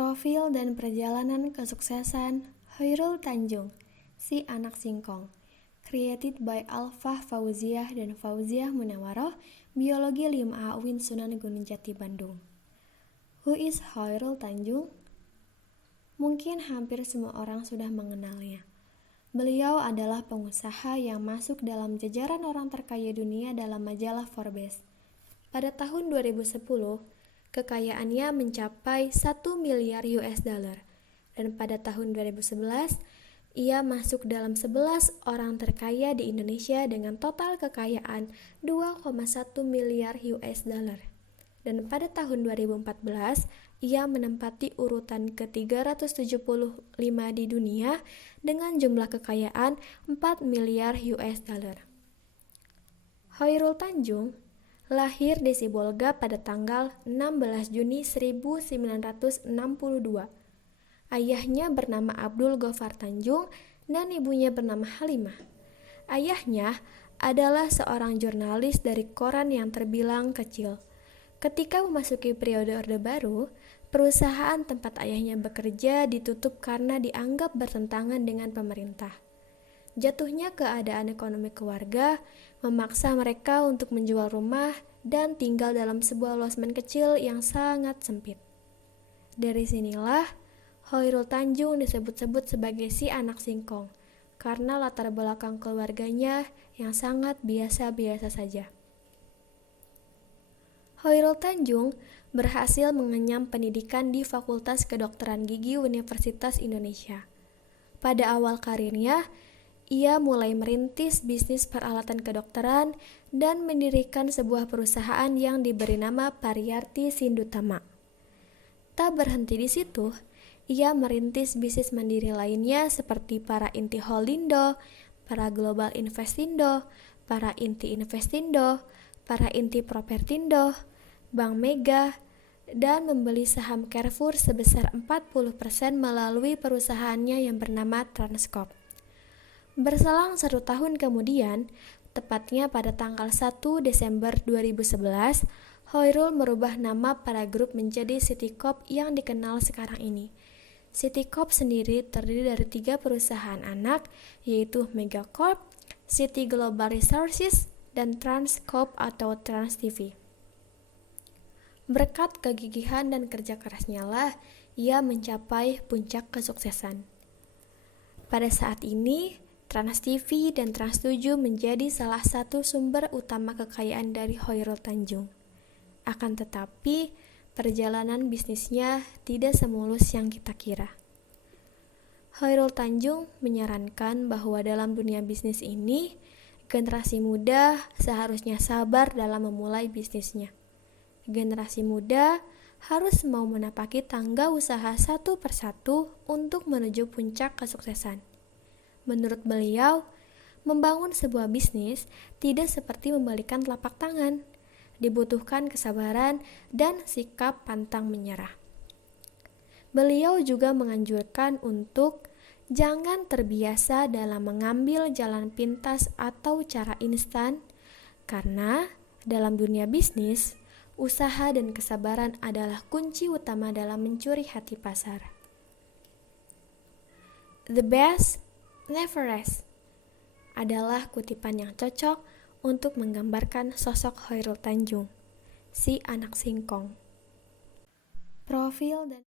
Profil dan perjalanan kesuksesan Chairul Tanjung, si anak singkong. Created by Alfah Fauziah dan Fauziah Munawaroh, Biologi 5A UIN Sunan Gunung Jati Bandung. Who is Chairul Tanjung? Mungkin hampir semua orang sudah mengenalnya. Beliau adalah pengusaha yang masuk dalam jajaran orang terkaya dunia dalam majalah Forbes. Pada tahun 2010, kekayaannya mencapai 1 miliar US dollar, dan pada tahun 2011, ia masuk dalam 11 orang terkaya di Indonesia dengan total kekayaan 2,1 miliar US dollar. Dan pada tahun 2014, ia menempati urutan ke-375 di dunia dengan jumlah kekayaan 4 miliar US dollar. Chairul Tanjung lahir di Sibolga pada tanggal 16 Juni 1962. Ayahnya bernama Abdul Ghaffar Tanjung dan ibunya bernama Halimah. Ayahnya adalah seorang jurnalis dari koran yang terbilang kecil. Ketika memasuki periode Orde Baru, perusahaan tempat ayahnya bekerja ditutup karena dianggap bertentangan dengan pemerintah. Jatuhnya keadaan ekonomi keluarga memaksa mereka untuk menjual rumah dan tinggal dalam sebuah losmen kecil yang sangat sempit. Dari sinilah Chairul Tanjung disebut-sebut sebagai si anak singkong, karena latar belakang keluarganya yang sangat biasa-biasa saja. Chairul Tanjung berhasil mengenyam pendidikan di Fakultas Kedokteran Gigi Universitas Indonesia. Pada awal karirnya, ia mulai merintis bisnis peralatan kedokteran dan mendirikan sebuah perusahaan yang diberi nama Pariyarti Sindutama. Tak berhenti di situ, ia merintis bisnis mandiri lainnya seperti Para Inti Holindo, Para Global Investindo, Para Inti Investindo, Para Inti Propertindo, Bank Mega, dan membeli saham Carrefour sebesar 40% melalui perusahaannya yang bernama Transcorp. Berselang 1 tahun kemudian, tepatnya pada tanggal 1 Desember 2011, Chairul merubah nama Para Group menjadi Citicorp yang dikenal sekarang ini. Citicorp sendiri terdiri dari 3 perusahaan anak, yaitu Megacorp, City Global Resources, dan Transcorp atau TransTV. Berkat kegigihan dan kerja kerasnya lah, ia mencapai puncak kesuksesan. Pada saat ini, TransTV dan Trans7 menjadi salah satu sumber utama kekayaan dari Chairul Tanjung. Akan tetapi, perjalanan bisnisnya tidak semulus yang kita kira. Chairul Tanjung menyarankan bahwa dalam dunia bisnis ini, generasi muda seharusnya sabar dalam memulai bisnisnya. Generasi muda harus mau menapaki tangga usaha satu persatu untuk menuju puncak kesuksesan. Menurut beliau, membangun sebuah bisnis tidak seperti membalikan telapak tangan. Dibutuhkan kesabaran dan sikap pantang menyerah. Beliau juga menganjurkan untuk jangan terbiasa dalam mengambil jalan pintas atau cara instan, karena dalam dunia bisnis, usaha dan kesabaran adalah kunci utama dalam mencuri hati pasar. The best never rest adalah kutipan yang cocok untuk menggambarkan sosok Chairul Tanjung, si anak singkong. Profil dan